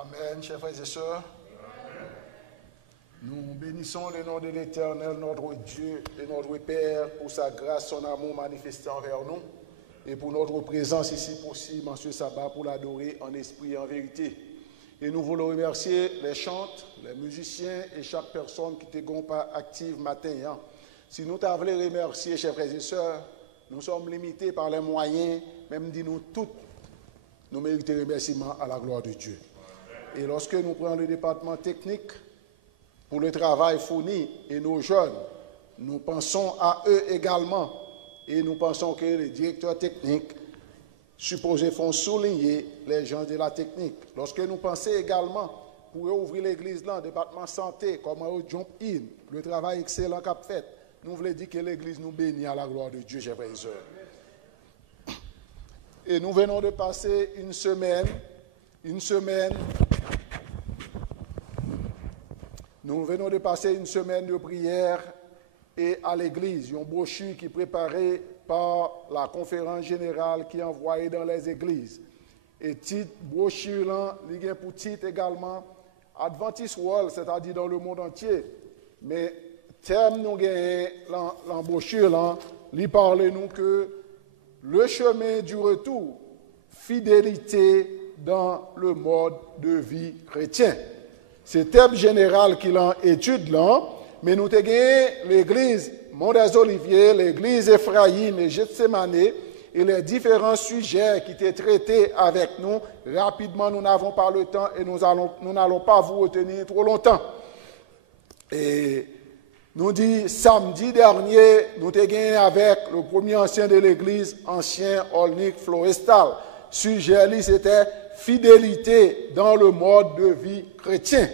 Amen, chers frères et sœurs. Nous bénissons le nom de l'Éternel, notre Dieu et notre Père, pour sa grâce, son amour manifesté envers nous, et pour notre présence ici possible en ce sabbat pour l'adorer en esprit et en vérité. Et nous voulons remercier les chantes, les musiciens et chaque personne qui n'était pas active matin. Si nous t'avons remercier, chers frères et sœurs, nous sommes limités par les moyens, même dis-nous toutes, nous méritons remerciement à la gloire de Dieu. Et lorsque nous prenons le département technique pour le travail fourni et nos jeunes, nous pensons à eux également et nous pensons que les directeurs techniques supposés font souligner les gens de la technique. Lorsque nous pensons également pour ouvrir l'église là, le département santé, comment jump in, le travail excellent qu'a fait, nous voulons dire que l'église nous bénit à la gloire de Dieu, chers frères et sœurs. Et nous venons de passer une semaine. Nous venons de passer une semaine de prière et à l'église. Une brochure qui est préparée par la conférence générale qui est envoyée dans les églises. Et titre brochure là, il y a pour titre également Adventist World, c'est-à-dire dans le monde entier. Mais terme nous gagnons la brochure là, il parle nous que le chemin du retour, fidélité dans le mode de vie chrétien. C'est le thème général qu'il en étude là, mais nous avons l'église Mont des Oliviers, l'église Ephraïm et Gethsemane et les différents sujets qui étaient traités avec nous. Rapidement, nous n'avons pas le temps et nous n'allons pas vous retenir trop longtemps. Et nous dit samedi dernier, nous avons gagné avec le premier ancien de l'église, ancien Olnik Florestal. Sujet, c'était fidélité dans le mode de vie chrétien.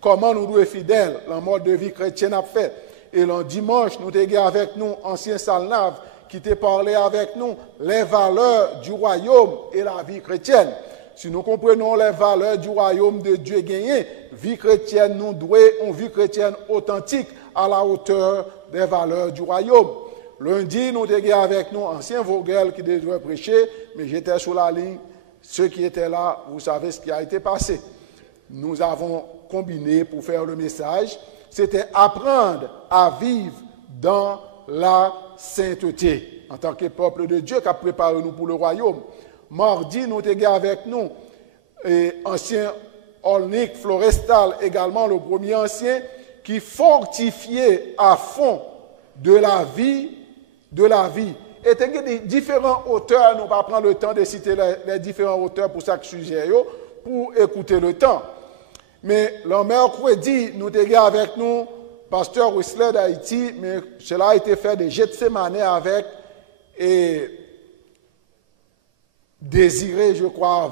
Comment nous devons être fidèles dans le mode de vie chrétien a fait. Et le dimanche, nous avons avec nous ancien Salnave qui t'a parlé avec nous les valeurs du royaume et la vie chrétienne. Si nous comprenons les valeurs du royaume de Dieu gagné, vie chrétienne, nous devons une vie chrétienne authentique à la hauteur des valeurs du royaume. Lundi, nous avons avec nous ancien Vogel qui devait prêcher, mais j'étais sur la ligne. Ceux qui étaient là, vous savez ce qui a été passé. Nous avons combiné pour faire le message. C'était apprendre à vivre dans la sainteté. En tant que peuple de Dieu qui a préparé nous pour le royaume. Mardi, nous avons avec nous ancien Olnik Florestal, également le premier ancien, qui fortifiait à fond de la vie. Et il y a des différents auteurs, nous ne allons pas prendre le temps de citer les différents auteurs pour chaque sujet, pour écouter le temps. Mais le mercredi, nous avons avec nous pasteur Whistler d'Haïti, mais cela a été fait de Gethsemane avec et Désiré, je crois,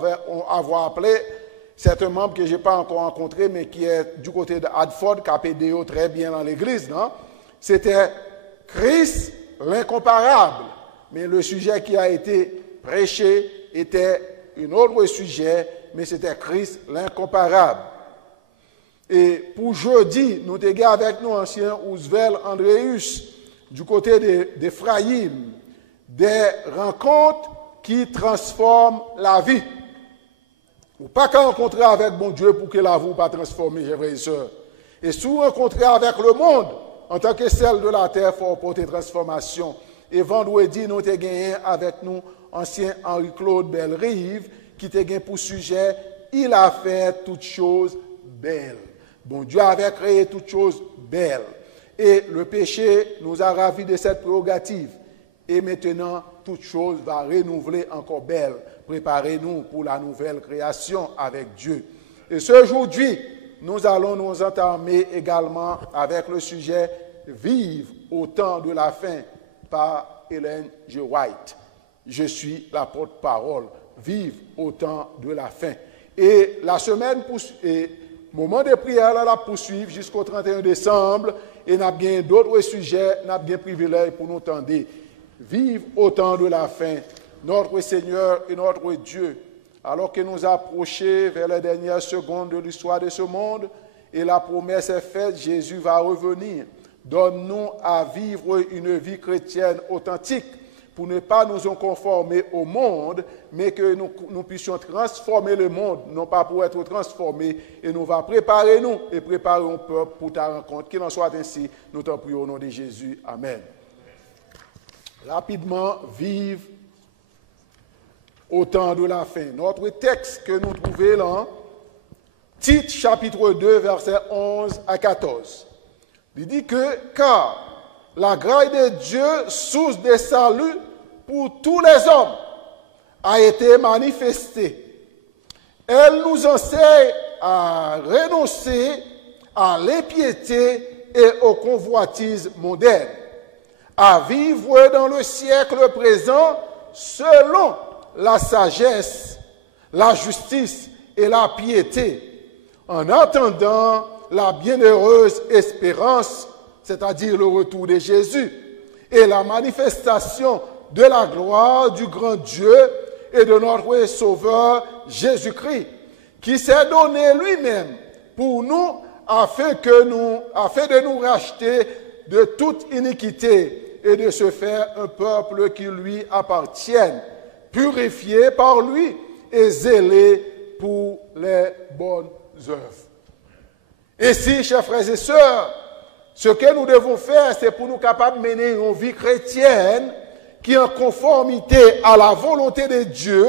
avoir appelé. C'est un membre que je n'ai pas encore rencontré, mais qui est du côté de Hadford, qui a pédé très bien dans l'église. C'était Christ l'incomparable. Mais le sujet qui a été prêché était un autre sujet, mais c'était Christ l'incomparable. Et pour jeudi, nous avons avec nous ancien Ousvel Andréus, du côté d'Ephraïm, des rencontres qui transforment la vie. Ou pas qu'à rencontrer avec bon Dieu pour que la vie ne pas transformer, frères et sœurs. Et si vous rencontrez avec le monde, en tant que celle de la terre, il faut porter transformation. Et vendredi, nous avons gagné avec nous ancien Henri-Claude Bellerive, qui a gagné pour sujet, il a fait toutes choses belles. Bon Dieu avait créé toutes choses belles. Et le péché nous a ravis de cette prérogative. Et maintenant, toute chose va renouveler encore belle. Préparez-nous pour la nouvelle création avec Dieu. Et ce aujourd'hui, nous allons nous entamer également avec le sujet « Vive au temps de la fin » par Ellen G. White. Je suis la porte-parole. Vive au temps de la fin. Et la semaine, moment de prière, là, la poursuivre jusqu'au 31 décembre. Et nous avons bien d'autres sujets, nous avons bien privilèges pour nous tendre. Vive au temps de la fin. Notre Seigneur et notre Dieu, alors que nous approchons vers les dernières secondes de l'histoire de ce monde, et la promesse est faite, Jésus va revenir. Donne-nous à vivre une vie chrétienne authentique, pour ne pas nous en conformer au monde, mais que nous puissions transformer le monde, non pas pour être transformés, et nous va préparer nous et préparer un peuple pour ta rencontre. Qu'il en soit ainsi, nous t'en prions au nom de Jésus. Amen. Rapidement, vive au temps de la fin. Notre texte que nous trouvons là, Tite chapitre 2, versets 11 à 14. Il dit que, car la grâce de Dieu, source de salut pour tous les hommes, a été manifestée. Elle nous enseigne à renoncer à l'impiété et aux convoitises mondaines, à vivre dans le siècle présent selon la sagesse, la justice et la piété, en attendant la bienheureuse espérance, c'est-à-dire le retour de Jésus, et la manifestation de la gloire du grand Dieu et de notre Sauveur Jésus-Christ, qui s'est donné lui-même pour nous afin de nous racheter de toute iniquité et de se faire un peuple qui lui appartienne, purifié par lui et zélé pour les bonnes œuvres. Ainsi, chers frères et sœurs, ce que nous devons faire, c'est pour nous capables de mener une vie chrétienne qui est en conformité à la volonté de Dieu,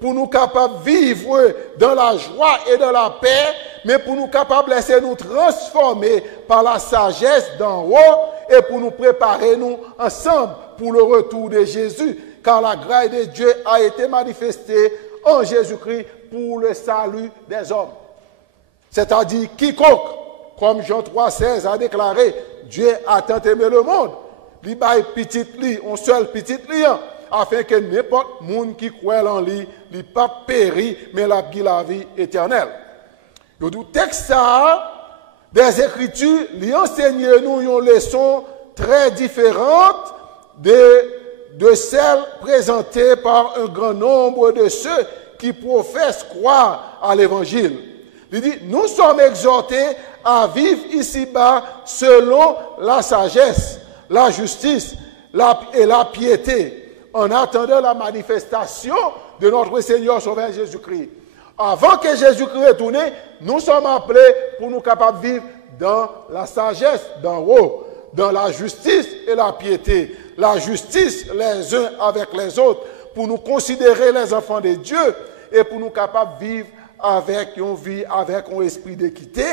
pour nous capables de vivre dans la joie et dans la paix, mais pour nous capables de laisser nous transformer par la sagesse d'en haut et pour nous préparer nous ensemble pour le retour de Jésus, car la grâce de Dieu a été manifestée en Jésus-Christ pour le salut des hommes. C'est-à-dire quiconque, comme Jean 3,16 a déclaré, Dieu a tant aimé le monde, il baille petit lit, un seul petit lion, afin que n'importe monde qui croit en lui, il pas péri, mais la vie éternelle. Le texte ça, des Écritures, lui enseigne nous une leçon très différente de celles présentées par un grand nombre de ceux qui professent croire à l'Évangile. Il dit, nous sommes exhortés à vivre ici-bas selon la sagesse, la justice et la piété, en attendant la manifestation de notre Seigneur Sauveur Jésus-Christ. Avant que Jésus-Christ retourne, nous sommes appelés pour nous capables de vivre dans la sagesse d'en haut, dans la justice et la piété. La justice les uns avec les autres, pour nous considérer les enfants de Dieu et pour nous capables de vivre avec une vie, avec un esprit d'équité,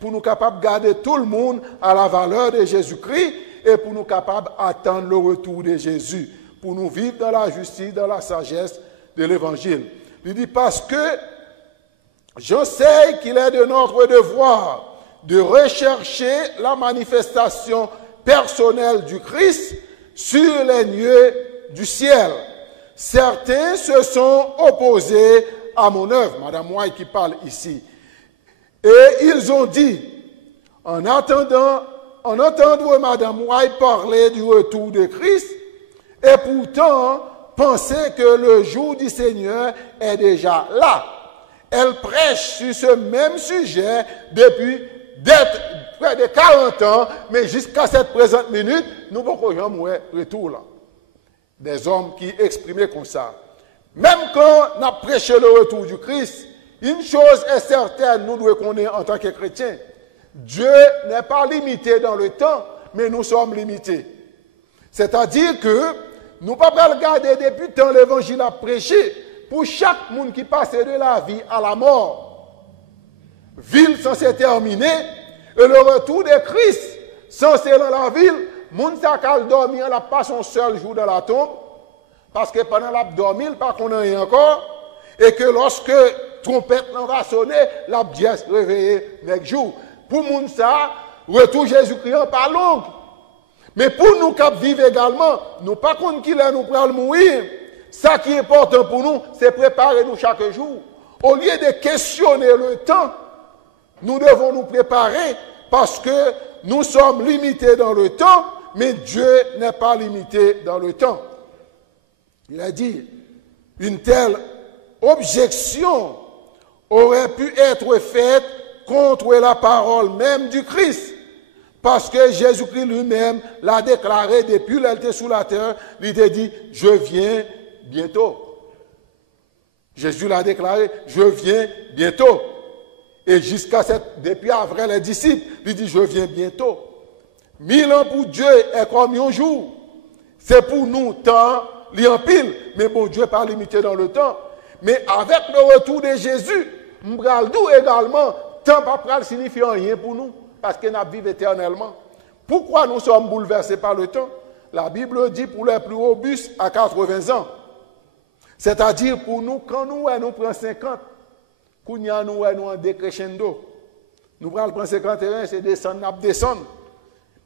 pour nous capables de garder tout le monde à la valeur de Jésus-Christ et pour nous capables d'attendre le retour de Jésus, pour nous vivre dans la justice, dans la sagesse de l'Évangile. Il dit parce que je sais qu'il est de notre devoir de rechercher la manifestation personnelle du Christ sur les nuées du ciel. Certains se sont opposés à mon œuvre, Madame White qui parle ici. Et ils ont dit, en entendant Madame White parler du retour de Christ, et pourtant penser que le jour du Seigneur est déjà là. Elle prêche sur ce même sujet depuis près de 40 ans, mais jusqu'à cette présente minute, nous ne pouvons jamais retour là. Des hommes qui exprimaient comme ça. Même quand on a prêché le retour du Christ, une chose est certaine, nous devons connaître en tant que chrétiens. Dieu n'est pas limité dans le temps, mais nous sommes limités. C'est-à-dire que nous ne pouvons pas regarder depuis tant l'évangile a prêché pour chaque monde qui passe de la vie à la mort. Ville censée terminer, et le retour de Christ censé dans la ville, monde qui a dormi, il n'a pas son seul jour dans la tombe, parce que pendant la dormi, il n'a pas qu'on a encore, et que lorsque trompette va sonner, la dièse réveillée next jour. Pour monde ça, retour Jésus-Christ n'est pas long. Mais pour nous qui vivons également, nous pas compte qu'il est nous pour mourir. Ça qui est important pour nous, c'est préparer nous chaque jour. Au lieu de questionner le temps, nous devons nous préparer parce que nous sommes limités dans le temps, mais Dieu n'est pas limité dans le temps. Il a dit, une telle objection aurait pu être faite contre la parole même du Christ. Parce que Jésus-Christ lui-même l'a déclaré depuis qu'il était sous la terre. Il a dit, je viens bientôt. Jésus l'a déclaré, je viens bientôt. Et depuis après les disciples, il dit, je viens bientôt. 1000 ans pour Dieu est comme un jour. C'est pour nous, temps, li en pile. Mais bon, Dieu n'est pas limité dans le temps. Mais avec le retour de Jésus, m'braldou également, temps pas signifie rien pour nous. Parce que nous vivons éternellement. Pourquoi nous sommes bouleversés par le temps? La Bible dit pour les plus robustes à 80 ans. C'est-à-dire pour nous, quand nous prenons 50, quand nous en décrescendo. Nous prenons 51, c'est descendre, descendre.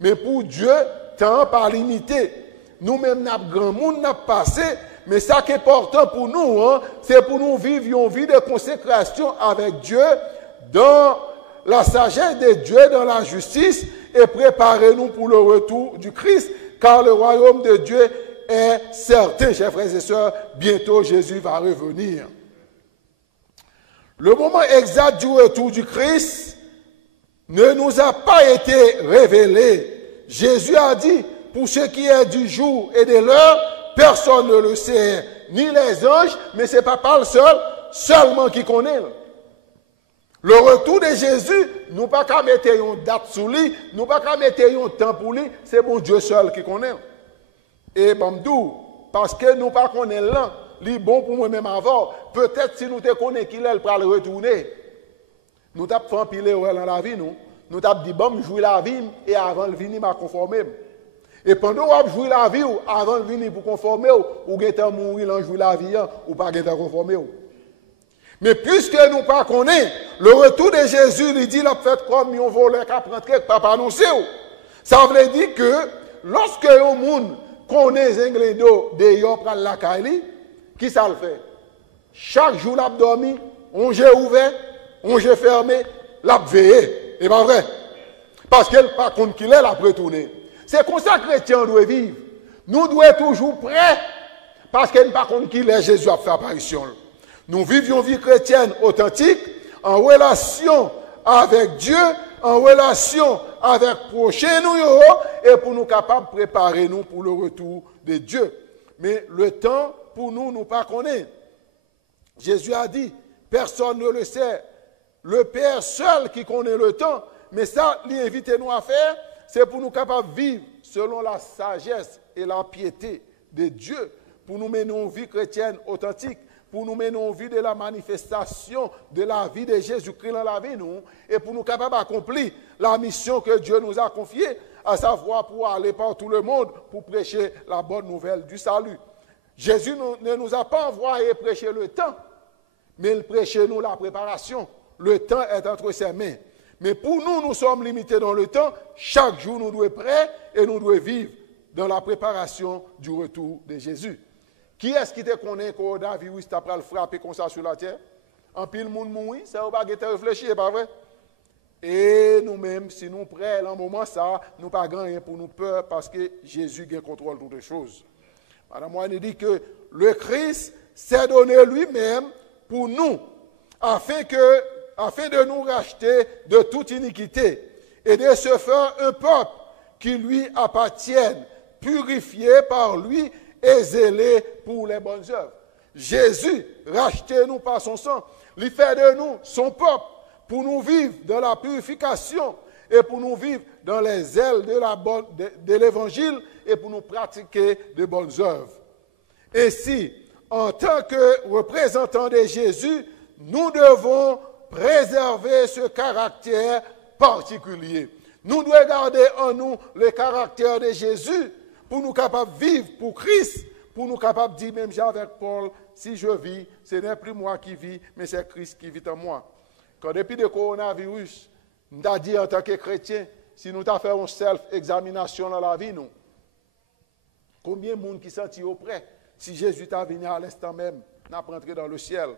Mais pour Dieu, temps pas limité. Nous-mêmes, nous grand monde, nous passé. Mais ça qui est important pour nous, c'est pour nous vivre une vie de consécration avec Dieu dans la sagesse de Dieu, dans la justice, et préparer-nous pour le retour du Christ, car le royaume de Dieu est certain, chers frères et sœurs, bientôt Jésus va revenir. Le moment exact du retour du Christ ne nous a pas été révélé. Jésus a dit, pour ce qui est du jour et de l'heure, personne ne le sait, ni les anges, mais ce n'est pas Paul seulement qui connaît. Le retour de Jésus, nous pas qu'à mettre une date sous lui, nous pas qu'à mettre un temps pour lui, c'est bon Dieu seul qui connaît. Et Bamdou, parce que nous pas connaissons là, lui bon pour moi-même avant, peut-être si nous te connaissons qu'il est pour le retourner, nous t'avons fait empiler dans la vie, nous t'avons dit, bon, jouer la vie, et avant de venir, m'a conformer. Et pendant que vous jouez la vie, avant de venir pour conformer, ou vous mourir dans jouer la vie, ou pas conformer. Mais puisque nous ne connaissons pas, le retour de Jésus, il dit, la fait comme un voleur qui a rentré avec papa annoncé. Ça veut dire que lorsque un monde connaît les ingrédients de yon prend la caille, qui ça le fait? Chaque jour, il a dormi, on j'ai ouvert, on j'ai fermé, l'a veillé. C'est pas vrai? Parce qu'elle ne pas compte qu'il est, l'a retourné. C'est comme ça que les chrétiens doivent vivre. Nous devons être toujours prêts, parce qu'elle ne pas compte qu'il est, Jésus a fait apparition. Nous vivions une vie chrétienne authentique, en relation avec Dieu, en relation avec prochain nous, et pour nous capables de préparer nous pour le retour de Dieu. Mais le temps, pour nous, nous pas connaît. Jésus a dit, personne ne le sait. Le Père seul qui connaît le temps, mais ça, l'invite-nous à faire, c'est pour nous capables de vivre selon la sagesse et la piété de Dieu, pour nous mener une vie chrétienne authentique, pour nous mener une vie de la manifestation de la vie de Jésus-Christ dans la vie, nous, et pour nous capables d'accomplir la mission que Dieu nous a confiée, à savoir pour aller par tout le monde, pour prêcher la bonne nouvelle du salut. Jésus ne nous a pas envoyé prêcher le temps, mais il prêchait nous la préparation. Le temps est entre ses mains. Mais pour nous, nous sommes limités dans le temps. Chaque jour, nous devons être prêts et nous devons vivre dans la préparation du retour de Jésus. Qui est-ce qui te connaît que le coronavirus t'a pris le frapper comme ça sur la terre? En pile, le monde mourit, ça va pas réfléchir, pas vrai? Et nous-mêmes, si nous prêts, dans un moment ça, nous pas rien pour nous peur parce que Jésus a contrôle de toutes les choses. Madame Moine dit que le Christ s'est donné lui-même pour nous, afin de nous racheter de toute iniquité et de se faire un peuple qui lui appartienne, purifié par lui et zélé pour les bonnes œuvres. Jésus, racheté-nous par son sang, lui fait de nous son peuple pour nous vivre dans la purification et pour nous vivre dans les ailes de l'évangile et pour nous pratiquer de bonnes œuvres. Et si, en tant que représentants de Jésus, nous devons préserver ce caractère particulier. Nous devons garder en nous le caractère de Jésus pour nous capables de vivre pour Christ, pour nous capables de dire, même avec Paul, si je vis, ce n'est plus moi qui vis, mais c'est Christ qui vit en moi. Quand depuis le coronavirus, nous avons dit en tant que chrétiens, si nous avons fait une self-examination dans la vie, nous, combien de monde qui sentit auprès, si Jésus t'a venu à l'instant même, n'a pas entré dans le ciel.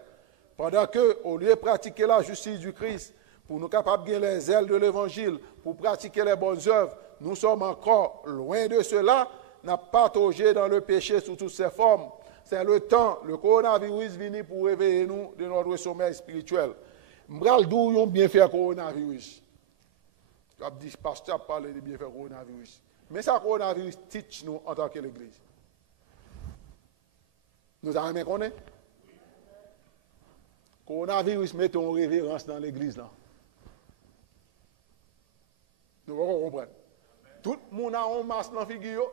Pendant que, au lieu de pratiquer la justice du Christ, pour nous capables de gagner les ailes de l'évangile, pour pratiquer les bonnes œuvres, nous sommes encore loin de cela, n'a pas patogé dans le péché sous toutes ses formes. C'est le temps, le coronavirus venu pour réveiller nous de notre sommeil spirituel. M'bral d'où yon bien fait coronavirus. qui a dit, pasteur a parlé de bienfaits coronavirus. Mais ça, coronavirus, teach nous en tant que l'Église. Nous avons bien connu. Coronavirus, mettons révérence dans l'Église là. Nous allons comprendre. Tout le monde a un masque dans la figure.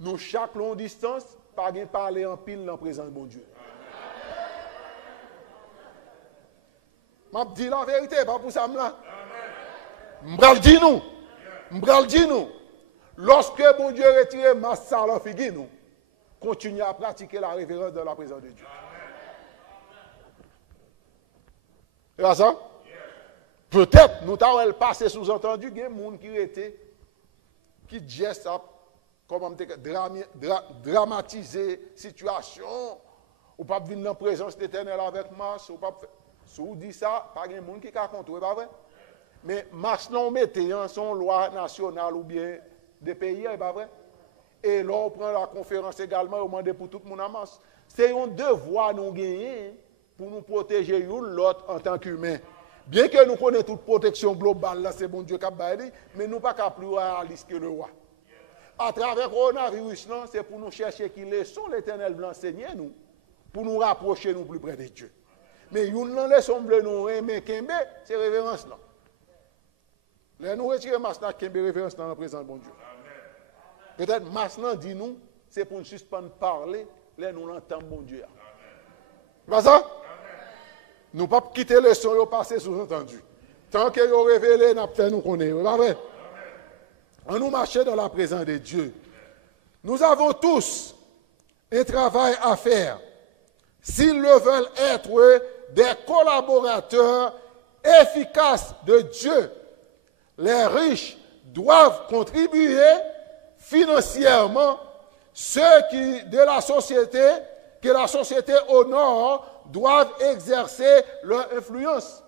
Nous, chaque longue distance, pas de parler en pile dans la présence de bon Dieu. Je dis la vérité, pas pour ça. Je dis nous. Lorsque bon Dieu retire le masque dans la figure, nous continuons à pratiquer la révérence dans la présence de Dieu. C'est pas ça? Peut-être, nous avons passé sous-entendu, il y a des gens qui geste comment dramatiser la situation, ou pas venir dans la présence de l'Éternel avec masse, ou pas. Si vous dites ça, pas de gens qui a contrôlé, pas vrai? Mais masse non mettez en son loi nationale ou bien des pays, pas vrai? Et là, on prend la conférence également, on demande pour tout le monde en masse. C'est un devoir nous gagner pour nous protéger l'autre en tant qu'humain. Bien que nous connaissons toute protection globale, là, c'est bon Dieu qui a baillé, mais nous ne sommes pas plus réalistes que le roi. À travers le coronavirus, c'est pour nous chercher qui leçon l'Éternel veut enseigner nous, pour nous rapprocher nous plus près de Dieu. Mais nous ne laissons pas nous aimer Kembe, c'est révérence là. Là, nous retirons maintenant Kembe révérence dans la présence de bon Dieu. Peut-être maintenant, dis-nous, c'est pour nous suspendre parler, là nous l'entendons bon Dieu. C'est pas ça? Nous ne pouvons pas quitter le son et passer sous-entendu. Tant que nous révélé, nous connaissons. Pas vrai? On nous marche dans la présence de Dieu. Nous avons tous un travail à faire. S'ils le veulent être des collaborateurs efficaces de Dieu, les riches doivent contribuer financièrement, ceux qui de la société, que la société honore, doivent exercer leur influence.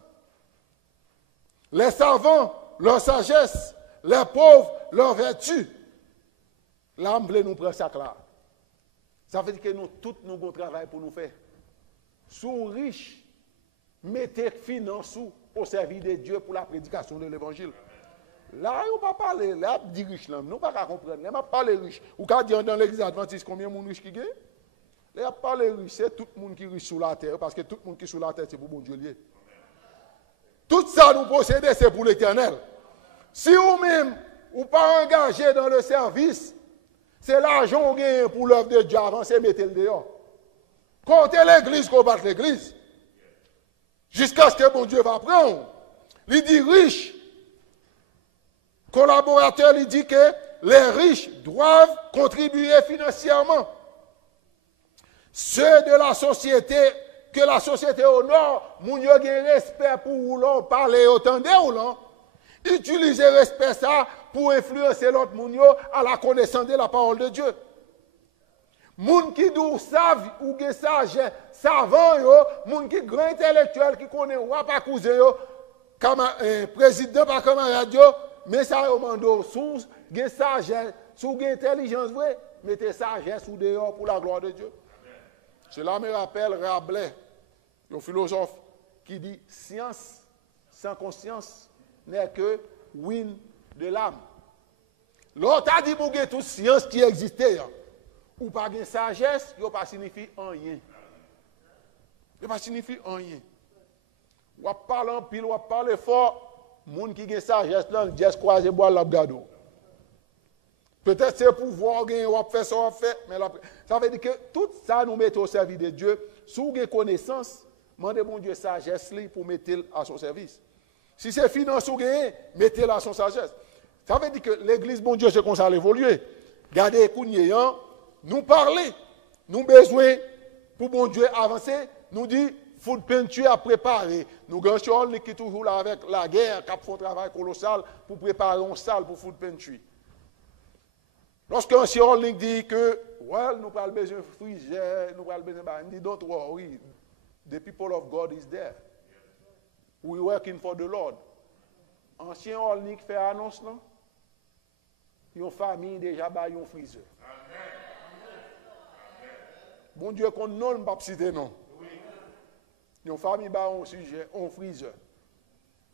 Les savants, leur sagesse, les pauvres, leur vertu. L'âme nous prend ça là. Ça veut dire que nous, tous, nous avons un travail pour nous faire. Sous riches, mettez finances au service de Dieu pour la prédication de l'évangile. Là, on ne va pas parler, là, dit riche, nous ne pouvons pas comprendre. On ne va pas parler riche. Ou quand dire dans l'église adventiste combien de gens riches qui gagnent? Là, parler riche, c'est tout le monde qui est riche sur la terre, parce que tout le monde qui est sur la terre, c'est pour bon Dieu lié. Tout ça, nous possédons, c'est pour l'Éternel. Si vous-même, vous pas engagé dans le service, c'est l'argent que vous gagnez pour l'œuvre de Dieu avant, c'est mettre le dehors. Comptez l'église, combattre l'église. Jusqu'à ce que bon Dieu va prendre. Il dit riche. Collaborateur, il dit que les riches doivent contribuer financièrement. Ceux de la société, que la société honore, moun yo gen respect pour l'on parler autant de ou l'on. Utilisez respect ça pour influencer l'autre moun yo à la connaissance de la parole de Dieu. Moun qui dou savent ou gen sage, savant yo, moun qui grand intellectuel qui connaît ou pas cousin yo, comme président par camarade yo, mais ça yo mando sous gen sagesse, sous gen intelligence vrai, mettez sagesse ou dehors pour la gloire de Dieu. Cela me rappelle Rabelais, le philosophe, qui dit science sans conscience n'est que ruine de l'âme. L'autre a dit pour que toute science qui existait, ou pas de sagesse, il ne pas signifie rien. Il ne pas signifie rien. Ou parle en pile, ou parle fort, moun qui a sagesse, là, il dit croiser boire l'abgado. Peut-être c'est pour voir, on fait ça, on fait, mais ça veut dire que tout ça nous met au service de Dieu. Si vous avez connaissance, demandez mon Dieu sagesse pour mettre à son service. Si c'est finance ou gain, mettez-le à son sagesse. Ça veut dire que l'église, bon Dieu, c'est comme ça à l'évoluer. Gardez les nous parler, nous besoin pour bon Dieu avancer, nous dit, food pantry à préparer. Nous avons qui toujours là avec la guerre, qui fait un travail colossal pour préparer une salle pour food pantry. Lorsqu'un Sierra dit que, well, nous parlons besoin de frigidaire, nous parlons besoin de... Il dit, don't worry, the people of God is there. We working for the Lord. Ancien Olnik fait annonce, non? Une famille déjà bat un freezer. Bon Dieu, qu'on ne pas citer non. Une famille bat un sujet, un freezer.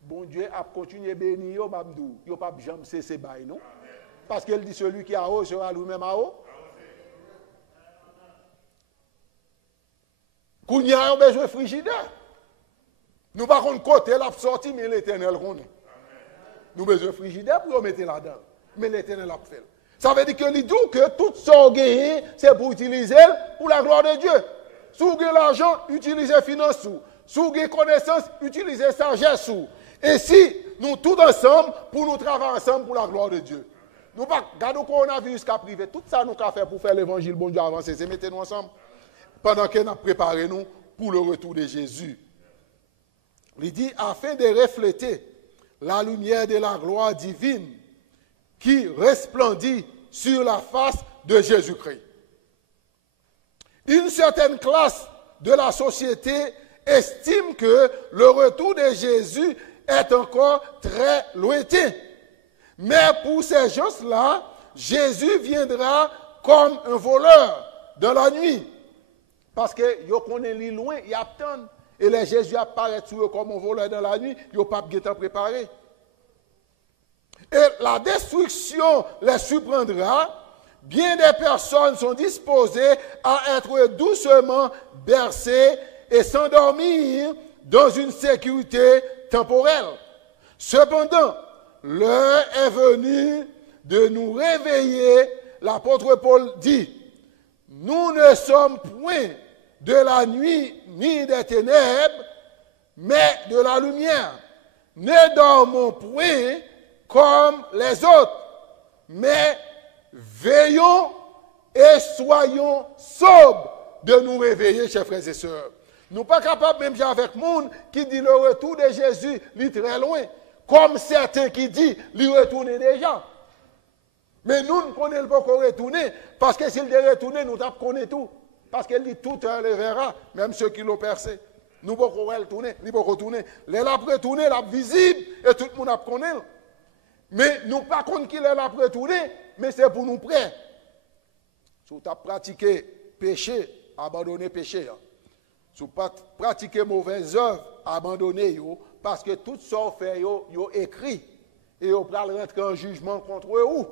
bon Dieu a continué à bénir, il n'a pas jamais cessé bail, non? Parce qu'elle dit celui qui a haut sera lui-même à haut. Qu'on y a besoin de frigidaire. Nous par contre côté l'a sorti, mais l'Éternel connaît. Nous avons besoin de frigidaire pour mettre là-dedans. Mais l'Éternel a fait. Ça veut dire que dit que tout ça gagné, c'est pour utiliser pour la gloire de Dieu. Si vous avez l'argent, utilisez finance. Si vous avez connaissance, utilisez sagesse. Et si nous tous ensemble, pour nous travailler ensemble pour la gloire de Dieu. Nous pas garder le coronavirus qui a privé. Tout ça nous avons fait pour faire l'évangile bon Dieu avancer. C'est mettez-nous ensemble. Pendant que nous préparons nous pour le retour de Jésus. Il dit, afin de refléter la lumière de la gloire divine qui resplendit sur la face de Jésus-Christ. Une certaine classe de la société estime que le retour de Jésus est encore très lointain. Mais pour ces gens-là, Jésus viendra comme un voleur dans la nuit. Parce que yo connaît li loin, il attend. Et les Jésus apparaît sur eux comme un voleur dans la nuit, ils n'ont pas bien préparé. Et la destruction les surprendra. Bien des personnes sont disposées à être doucement bercées et s'endormir dans une sécurité temporelle. Cependant, l'heure est venue de nous réveiller. L'apôtre Paul dit, nous ne sommes point de la nuit ni des ténèbres, mais de la lumière. Ne dormons point comme les autres, mais veillons et soyons sobres de nous réveiller, chers frères et sœurs. Nous ne sommes pas capables, même avec le monde qui dit le retour de Jésus, il est très loin, comme certains qui disent il retourne déjà. Mais nous ne connaissons pas qu'on retourner, parce que s'il est retourné, nous connaissons tout. Parce qu'elle dit tout le verra, même ceux qui l'ont percé. Nous ne pouvons pas retourner, nous ne pouvons pas retourner. Les laps retourner, laps visible, et tout le monde connaît. Mais nous ne pas contre qui les laps retourner, mais c'est pour nous prêts. Si vous avez pratiqué péché, abandonnez péché. Si vous pratiquez mauvaises œuvres, abandonnez. Parce que tout ça fait, vous écrit. Et vous allez rentrer en jugement contre eux.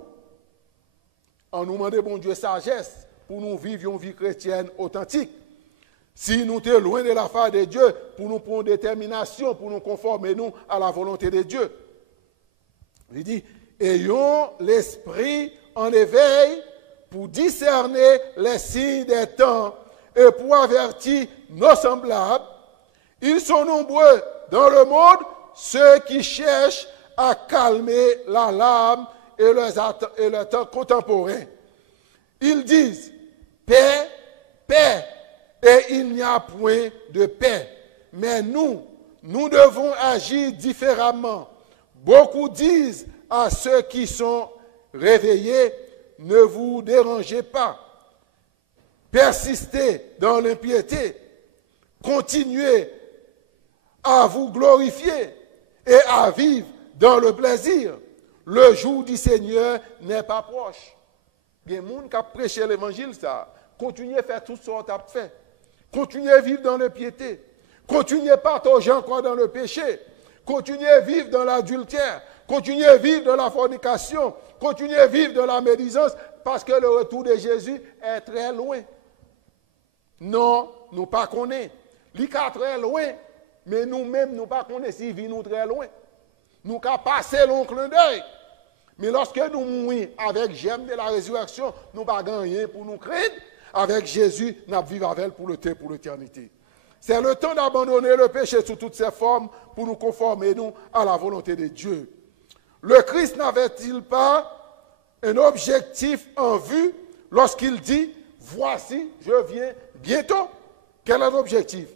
En nous demandant, bon Dieu, sagesse pour nous vivre une vie chrétienne authentique. Si nous sommes loin de la face de Dieu, pour nous prendre détermination, pour nous conformer nous à la volonté de Dieu. Il dit, ayons l'esprit en éveil pour discerner les signes des temps et pour avertir nos semblables. Ils sont nombreux dans le monde, ceux qui cherchent à calmer la lame et le temps contemporain. Ils disent, paix, paix, et il n'y a point de paix. Mais nous devons agir différemment. Beaucoup disent à ceux qui sont réveillés, ne vous dérangez pas. Persistez dans l'impiété. Continuez à vous glorifier et à vivre dans le plaisir. Le jour du Seigneur n'est pas proche. Il y a des gens qui ont prêché l'évangile, ça. Continuez à faire tout ce qu'on a fait. Continuez à vivre dans l'impiété. Continuez à partager encore dans le péché. Continuez à vivre dans l'adultère. Continuez à vivre dans la fornication. Continuez à vivre dans la médisance parce que le retour de Jésus est très loin. Non, nous ne pas connaissons. Il est très loin, mais nous-mêmes, nous ne pas connaissons s'il vit nous très loin. Nous avons passé long clin d'œil. Mais lorsque nous mourons avec J'aime de la résurrection, nous ne pas gagner pour nous craindre. Avec Jésus, nous vivons avec elle pour l'éternité. C'est le temps d'abandonner le péché sous toutes ses formes pour nous conformer nous à la volonté de Dieu. Le Christ n'avait-il pas un objectif en vue lorsqu'il dit « Voici, je viens bientôt ». Quel est l'objectif?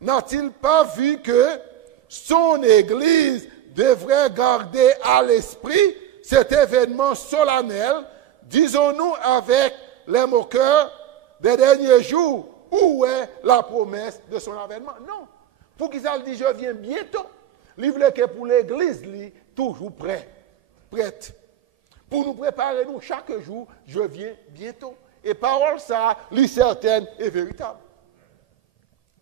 N'a-t-il pas vu que son Église devrait garder à l'esprit cet événement solennel, disons-nous avec les moqueurs des derniers jours, où est la promesse de son avènement? Non. Pour qu'il s'en dise, je viens bientôt. Il voulait que pour l'Église, toujours prête. Pour nous préparer, nous, chaque jour, je viens bientôt. Et parole ça, est certaine et véritable.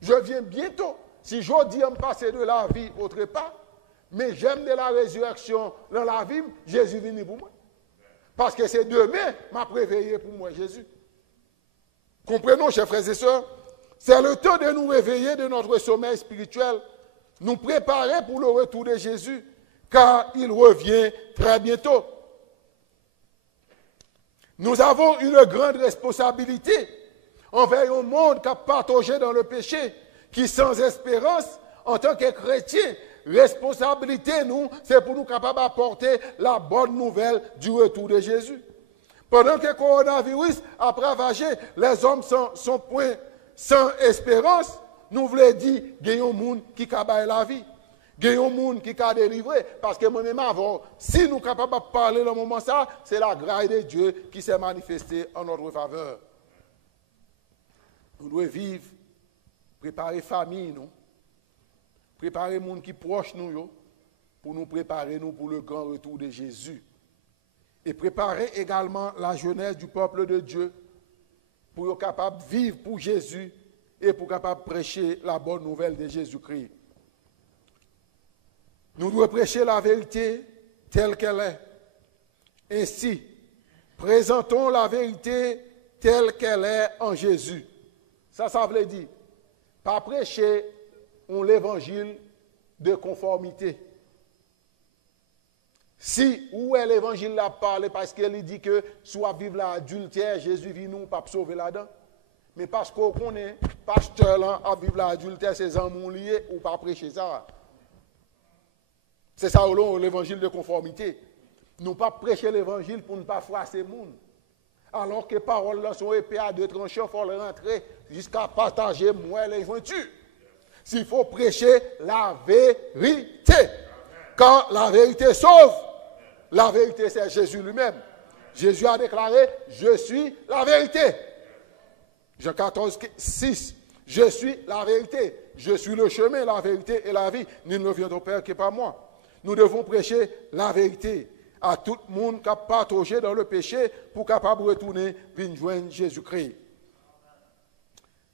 Je viens bientôt. Si je dis me passer de la vie autre part, Mais j'aime de la résurrection dans la vie, Jésus est venu pour moi. Parce que c'est demain, m'a préveillé pour moi, Jésus. Comprenons, chers frères et sœurs, c'est le temps de nous réveiller de notre sommeil spirituel, nous préparer pour le retour de Jésus, car il revient très bientôt. Nous avons une grande responsabilité envers un monde qui a partagé dans le péché, qui sans espérance, en tant que chrétien, responsabilité, nous, c'est pour nous capables d'apporter la bonne nouvelle du retour de Jésus. Pendant que le coronavirus a ravagé, les hommes sont point sans espérance, nous voulons dire qu'il y a un monde qui a la vie. Il y a un monde qui a délivré. Parce que moi-même avant, si nous sommes capables de parler dans le moment ça, c'est la grâce de Dieu qui s'est manifestée en notre faveur. Nous devons vivre, préparer famille, nous. Préparer les gens qui sont proches de nous, pour nous préparer nous pour le grand retour de Jésus. Et préparer également la jeunesse du peuple de Dieu pour être capable de vivre pour Jésus et pour être capable de prêcher la bonne nouvelle de Jésus-Christ. Nous devons prêcher la vérité telle qu'elle est. Ainsi, présentons la vérité telle qu'elle est en Jésus. Ça veut dire, pas prêcher l'évangile de conformité. Si, où est l'évangile là parlé parce qu'il dit que soit vivre l'adultère, Jésus vit nous pas sauver là-dedans. Mais parce qu'on connaît, pasteur là, à vivre l'adultère, c'est amours liés ou pas prêcher ça. C'est ça l'évangile de conformité. Nous pas prêcher l'évangile pour ne pas froisser le monde. Alors que les paroles là sont épées à deux tranchants, il faut les rentrer jusqu'à partager moi les jointures. S'il faut prêcher la vérité. Car la vérité sauve. La vérité, c'est Jésus lui-même. Jésus a déclaré, je suis la vérité. Jean 14, 6. Je suis la vérité. Je suis le chemin, la vérité et la vie. Nul ne vient au Père que par moi. Nous devons prêcher la vérité à tout le monde qui a partagé dans le péché pour capable de retourner et joindre Jésus-Christ.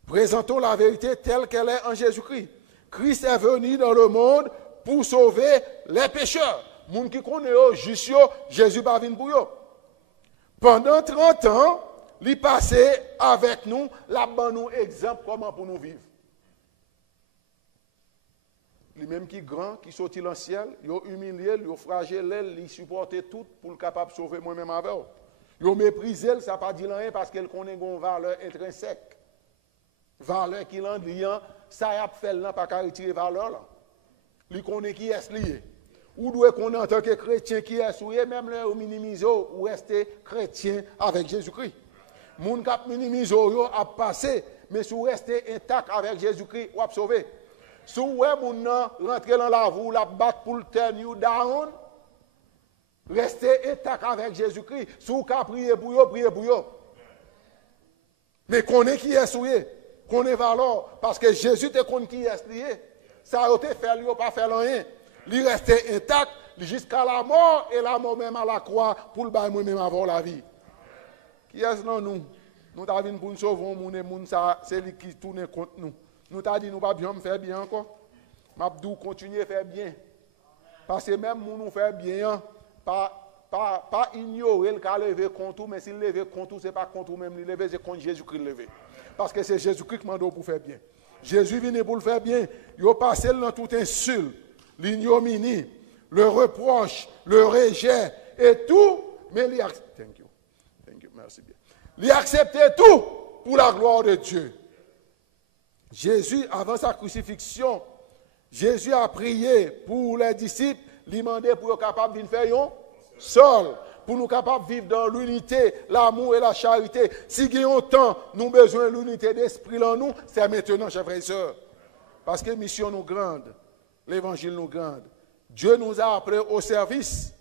Présentons la vérité telle qu'elle est en Jésus-Christ. Christ est venu dans le monde pour sauver les pécheurs. Les gens qui connaissent juste, Jésus va venir pour eux. Pendant 30 ans, il passait avec nous, là nous exemple comment pour nous vivre. Les mêmes qui grand, qui sortit dans le ciel, ils ont humilié, ils ont flagellé, ils supporté tout pour le capable de sauver moi-même avec eux. Ils ont méprisé, ça n'a pas dit rien parce qu'ils connaissent une valeur intrinsèque. Valeur qui l'en dit, ça y a fait là, pas qu'à retirer valeur là. Ils connaissent qui est lié. Ou doit connaître en tant que chrétien qui est souillé, même là, au minimiso, ou rester chrétien avec Jésus-Christ. Moun kap minimiso yo a passé, mais si vous restez intact avec Jésus-Christ, vous êtes sauvé. Si vous rentrez dans la voie, la battre pour le turn you down, restez intact avec Jésus-Christ. Si vous priez pour vous, priez pour vous. Mais connaissez qui est souillé, connaissez valeur, parce que Jésus te connaît qui est lié. Ça a été fait, il n'a pas fait rien. Il restait intact jusqu'à la mort et la mort même à la croix pour le bail moi-même avoir la vie. Qui est-ce non nous? Nous t'avons dit pour nous sauver mon monde ça c'est lui qui tourne contre nous. Nous t'avons dit nous pas bien faire bien encore. M'abdou continuer à faire bien. Parce que même nous faire bien pas ignorer le cas lever contre mais s'il lever contre c'est pas contre même il lever c'est contre Jésus-Christ lever. Parce que c'est Jésus-Christ qui m'a dit pour faire bien. Jésus vient pour le faire bien, il a passé dans toute insulte, l'ignominie, le reproche, le rejet et tout, mais il a merci bien. Il a accepté tout pour la gloire de Dieu. Jésus, avant sa crucifixion, Jésus a prié pour les disciples, lui demandé pour être capable de faire un seul, pour nous capables de vivre dans l'unité, l'amour et la charité. Si nous avons temps, nous avons besoin de l'unité d'esprit en nous, c'est maintenant, chers frères et sœurs. Parce que la mission nous grande, l'évangile nous grande. Dieu nous a appelés au service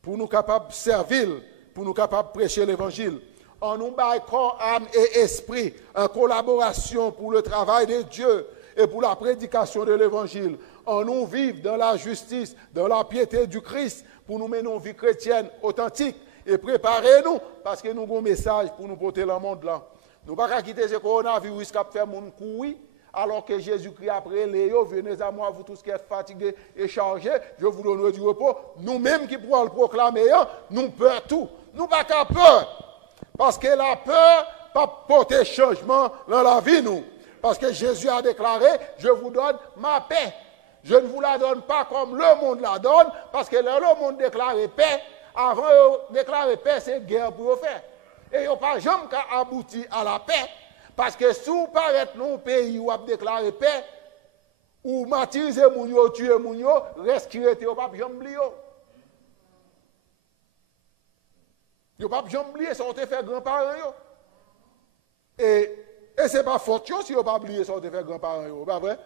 pour nous capables de servir, pour nous capables de prêcher l'évangile. En nous battant corps, âme et esprit, en collaboration pour le travail de Dieu et pour la prédication de l'évangile. En nous vivre dans la justice, dans la piété du Christ, pour nous mener une vie chrétienne authentique et préparer-nous, parce que nous avons un message pour nous porter dans le monde là. Nous ne pouvons pas quitter ce coronavirus qui a fait mon couille Alors que Jésus-Christ après Léo, venez à moi, vous tous qui êtes fatigués et chargés, je vous donnerai du repos. Nous-mêmes qui pouvons le proclamer, nous peur tout. Nous pas qu'à peur. Parce que la peur pas porter changement dans la vie, nous. Parce que Jésus a déclaré, je vous donne ma paix. Je ne vous la donne pas comme le monde la donne, parce que le monde déclare paix. Avant de déclarer paix, c'est guerre pour faire. Et il n'y a pas jamais qu'à aboutir à la paix. Parce que si vous paraît dans un pays où vous avez déclaré paix, ou martyriser moun yo, tuer moun yo, reste qui rete, vous ne pouvez pas oublier. Vous ne pouvez pas oublier, ça vous fait grands-parents. Et ce n'est pas faute si vous ne pouvez pas oublier ça vous fait grands-parents. Pas vrai?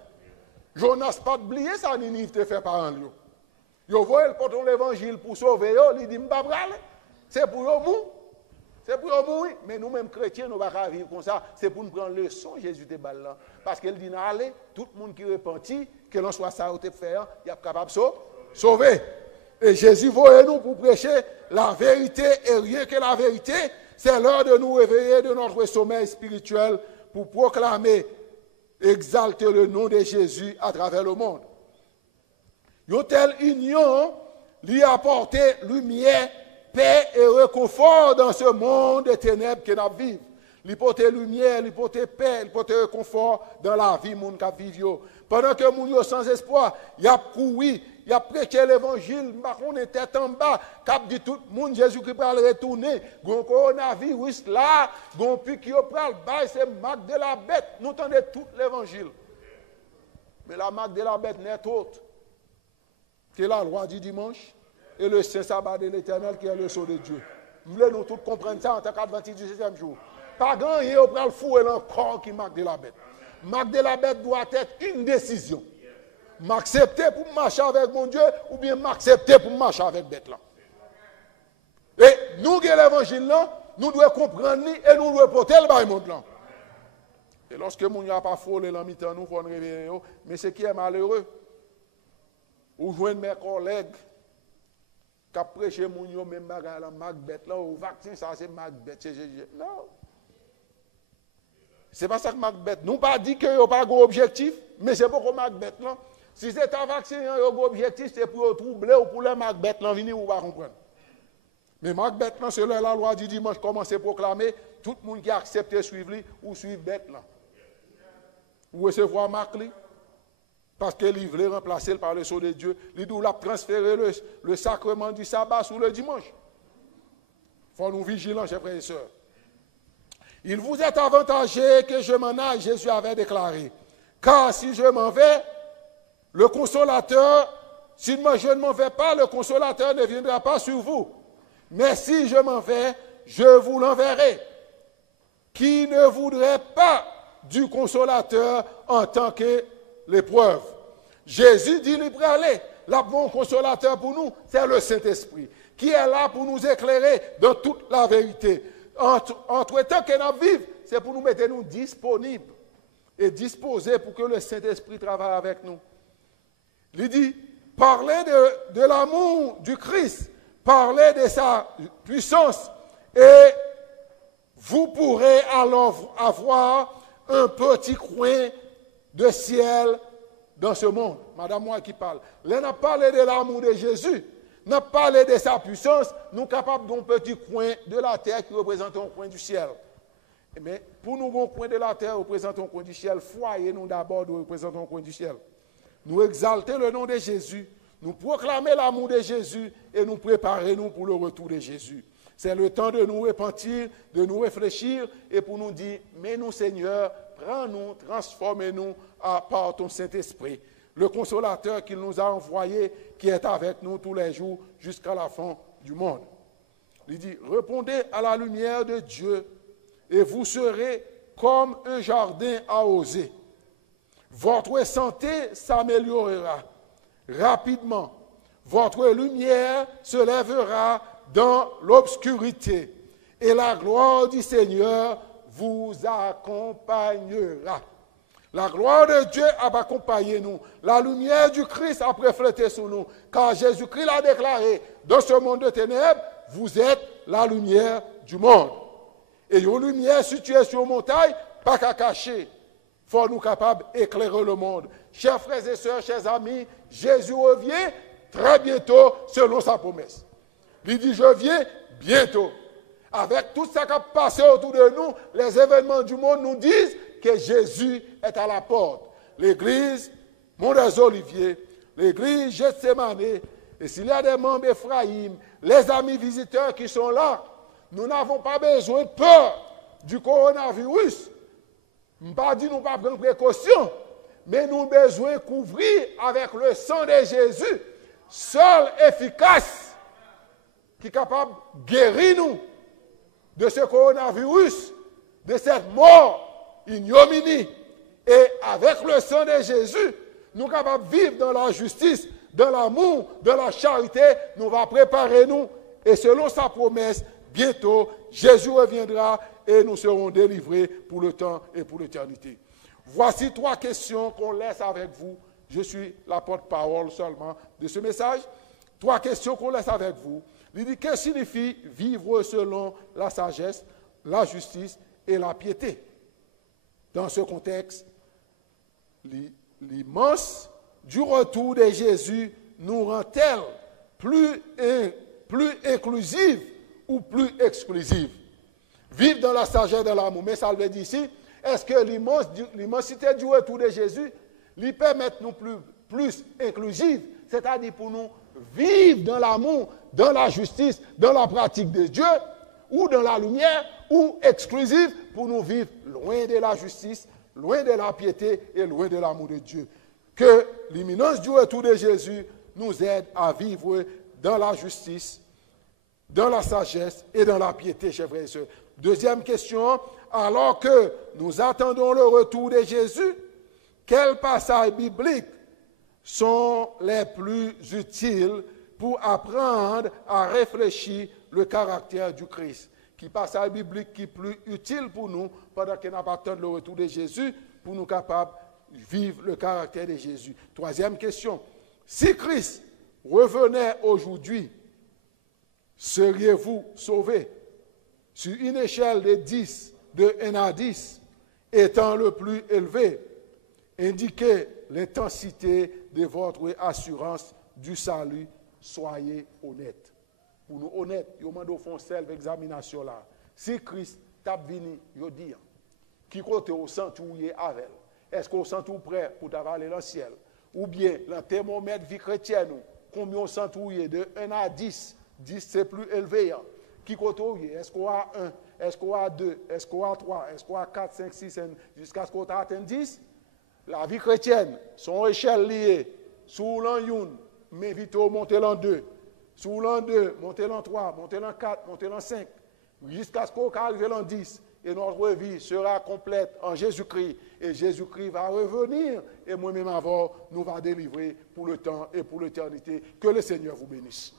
Jonas pas oublié ça, Ninive te fait parents. Vous voyez le portant l'évangile pour sauver, il dit, c'est pour vous. C'est pour nous, mais nous-mêmes chrétiens, nous ne pouvons pas vivre comme ça. C'est pour nous prendre le leçon, Jésus de balle là. Parce qu'il dit, allez, tout le monde qui repentit, que l'on soit ça ou te faire, il est capable de sauver. Et Jésus voyait nous pour prêcher la vérité et rien que la vérité. C'est l'heure de nous réveiller de notre sommeil spirituel pour proclamer, exalter le nom de Jésus à travers le monde. Une telle union lui a apporté lumière, paix et réconfort dans ce monde de ténèbres que nous vivons. Il porte lumière, il porte paix, il porte réconfort dans la vie moun qui vivent. Pendant que moun yo sans espoir, il a couru, il a prêché l'évangile, on était en bas, cap dit tout le monde Jésus-Christ va retourner, gon coronavirus là, gon puis qui pral bail c'est marque de la bête. Nous entendons tout l'évangile. Mais la marque de la bête n'est autre que la loi du dimanche et le saint sabbat de l'Éternel qui est le sceau de Dieu. Nous voulons tous comprendre ça en tant qu'adventiste du 7e jour. Pas grand rien au pral fouet encore qui marque de la bête. Marque de la bête doit être une décision. M'accepter pour marcher avec mon Dieu ou bien m'accepter pour marcher avec bête là. Et nous qui l'évangile là, nous devons comprendre et nous devons porter le monde là. Et lorsque mon n'a pas frôlé dans mi-temps, nous faut réveiller. Mais ce qui est malheureux, ou joindre mes collègues qui prêchent mon yo même bagarre la marque bête là, au vaccin ça c'est marque bête c'est Jésus. Non. C'est pas ça que marque bête. Nous pas dit que yo pas gros objectif, mais c'est pour marque bête là. Si c'est un vaccin, un objectif, c'est pour troubler ou pour les marques bêtes, venir ou pas comprendre. Mais marque bête, c'est la loi du dimanche, commence à proclamer, tout le monde qui a accepté de suivre ou suivre bête. Ou recevoir marque, parce qu'il voulait remplacer par le sceau de Dieu. Il doit transférer le sacrement du sabbat sur le dimanche. Il faut nous vigilants, chers frères et sœurs. Il vous est avantagé que je m'en aille, Jésus avait déclaré. Car si je m'en vais, le consolateur, si je ne m'en vais pas, le consolateur ne viendra pas sur vous. Mais si je m'en vais, je vous l'enverrai. Qui ne voudrait pas du consolateur en tant que l'épreuve? Jésus dit, il peut aller. Le bon consolateur pour nous, c'est le Saint-Esprit, qui est là pour nous éclairer dans toute la vérité. Entre temps que nous vivons, c'est pour nous mettre nous disponibles et disposés pour que le Saint-Esprit travaille avec nous. Il dit, parlez de l'amour du Christ, parlez de sa puissance, et vous pourrez alors avoir un petit coin de ciel dans ce monde. Madame moi qui parle. Là, on a parlé de l'amour de Jésus, on a parlé de sa puissance, nous sommes capables d'un petit coin de la terre qui représente un coin du ciel. Mais pour nous, un coin de la terre représente un coin du ciel, foyer nous d'abord représente un coin du ciel. Nous exalter le nom de Jésus, nous proclamer l'amour de Jésus et nous préparer nous pour le retour de Jésus. C'est le temps de nous repentir, de nous réfléchir et pour nous dire, mais nous Seigneur, prends-nous, transformez-nous par ton Saint-Esprit, le consolateur qu'il nous a envoyé, qui est avec nous tous les jours jusqu'à la fin du monde. Il dit, répondez à la lumière de Dieu et vous serez comme un jardin arrosé. Votre santé s'améliorera rapidement. Votre lumière se lèvera dans l'obscurité et la gloire du Seigneur vous accompagnera. La gloire de Dieu a accompagné nous. La lumière du Christ a reflété sur nous. Car Jésus-Christ l'a déclaré, dans ce monde de ténèbres, vous êtes la lumière du monde. Et une lumière située sur une montagne, pas qu'à cacher. faut nous capables d'éclairer le monde. Chers frères et sœurs, chers amis, Jésus revient très bientôt selon sa promesse. Il dit, je viens bientôt. Avec tout ça qui a passé autour de nous, les événements du monde nous disent que Jésus est à la porte. L'église, Mont des Oliviers, l'église Gethsemane, et s'il y a des membres d'Ephraïm, les amis visiteurs qui sont là, nous n'avons pas besoin de peur du coronavirus. Je ne pas dire nous pas prendre précaution, mais nous avons besoin de couvrir avec le sang de Jésus, seul efficace, qui est capable de guérir nous de ce coronavirus, de cette mort ignominie. Et avec le sang de Jésus, nous sommes capables de vivre dans la justice, dans l'amour, dans la charité. Nous va préparer nous. Et selon sa promesse, bientôt, Jésus reviendra et nous serons délivrés pour le temps et pour l'éternité. Voici 3 questions qu'on laisse avec vous. Je suis la porte-parole seulement de ce message. 3 questions qu'on laisse avec vous. Il dit, que signifie vivre selon la sagesse, la justice et la piété? Dans ce contexte, l'immense du retour de Jésus nous rend-elle plus inclusive ou plus exclusive? Vivre dans la sagesse de l'amour. Mais ça veut dire ici, est-ce que l'immensité du retour de Jésus lui permet de nous plus inclusive, c'est-à-dire pour nous vivre dans l'amour, dans la justice, dans la pratique de Dieu, ou dans la lumière, ou exclusive pour nous vivre loin de la justice, loin de la piété et loin de l'amour de Dieu. Que l'imminence du retour de Jésus nous aide à vivre dans la justice, dans la sagesse et dans la piété, chers frères et sœurs. Deuxième question, alors que nous attendons le retour de Jésus, quels passages bibliques sont les plus utiles pour apprendre à réfléchir le caractère du Christ? Qui passage biblique qui est plus utile pour nous pendant qu'on attend le retour de Jésus pour nous capables de vivre le caractère de Jésus? Troisième question, si Christ revenait aujourd'hui, seriez-vous sauvés? Sur une échelle de 10, de 1 à 10, étant le plus élevé, indiquez l'intensité de votre assurance du salut, soyez honnête. Pour nous honnêtes, nous demandons faire self-examination là. Si Christ t'a venu, il dit, qui côté au centre où il est avec? Est-ce qu'on sent tout prêt pour t'avaler dans le ciel? Ou bien, le thermomètre vie chrétienne, combien on sent où il est de 1 à 10? 10 c'est plus élevé. Qui côté où il est? Est-ce qu'on a 1? Est-ce qu'on a 2? Est-ce qu'on a 3? Est-ce qu'on a 4, 5, 6, jusqu'à ce qu'on atteigne 10? La vie chrétienne, son échelle liée, sous l'an 1, mais vite monter l'an 2. Sous l'an 2, monter l'an 3, monter l'an 4, monter l'an 5, jusqu'à ce qu'on arrive l'an 10. Et notre vie sera complète en Jésus-Christ. Et Jésus-Christ va revenir. Et moi-même avant, nous va délivrer pour le temps et pour l'éternité. Que le Seigneur vous bénisse.